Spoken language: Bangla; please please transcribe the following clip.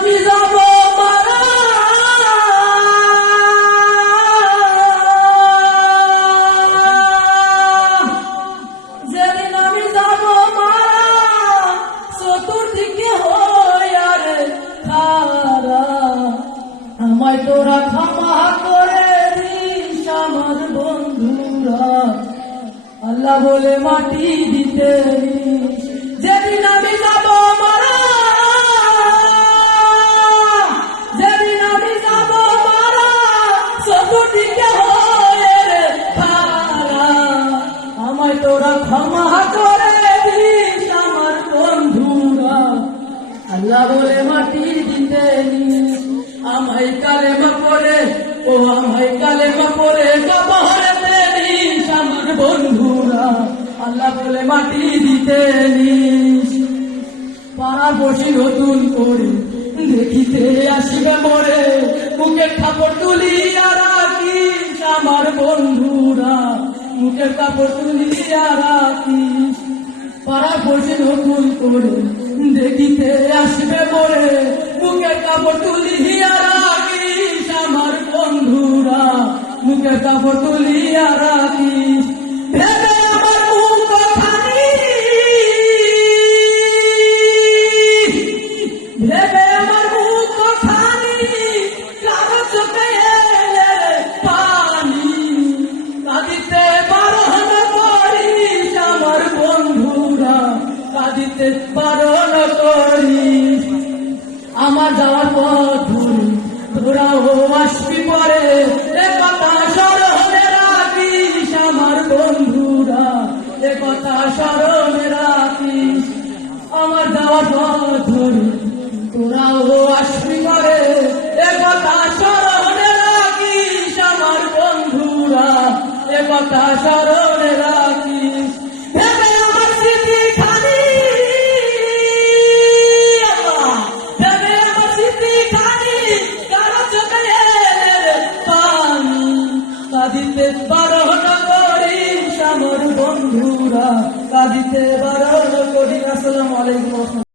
আমি যাব মারা, যেদিন আমি যাব মারা, চতুর্দিকে হইয়ারে খারা, আমায় তোরা ক্ষমা করে দিস আমার বন্ধুরা, আল্লাহ বলে মাটি দিতে দিস। যেদিন আমি যাব মারা, যেদিন আমি যাব মারা, চতুর্দিকে হয়ে রে খারা, আমায় তোরা ক্ষমা করে দিস আমার বন্ধুরা, আল্লাহ বলে মাটি দিতে দিস। আমায় কালেমা পড়ে, ও আমায় কালেমা পড়ে কবরেতে দিস আমার বন্ধুরা, আল্লাহ বলে মাটি দিতে নিস। পাড়া বসি নতুন করে দেখিতে আসিবে মরে, মুখের কাপড় তুলিয়া রাখিস আমার বন্ধুরা, মুখের কাপড় তুলিয়া রাখিস। পাড়া বসি নতুন করে দেখিতে আসবে মরে, মুখের কাপড় তুলিয়া রাখিস আমার বন্ধুরা, মুখের কাপড় তুলিয়া রাখিস। ভেবে আমার মুখ খানি, ভেবে আমার মুখ খানি, কারো চোখে এলে পানি, কাঁদিতে বারণ করিস আমার বন্ধুরা, কাঁদিতে বারণ করিস। আমার যাওয়ার পথ ধরে তোরাও আসবি পরে, এ কথা স্মরণে রাখিস আমার বন্ধুরা, এ কথা স্মরণে রাখিস। আমার যাওয়ার পথ ধরে তোরাও আসবি পরে, এ কথা স্মরণে রাখিস আমার বন্ধুরা, এ কথা স্মরণে রাখিস। ভেবে আমার স্মৃতি খানি, ভেবে আমার স্মৃতি খানি, কারো চোখে এলে পানি, কাঁদিতে বারণ করিস আমার বন্ধুরা, কাঁদিতে বারণ করিস। আসসালামু আলাইকুম।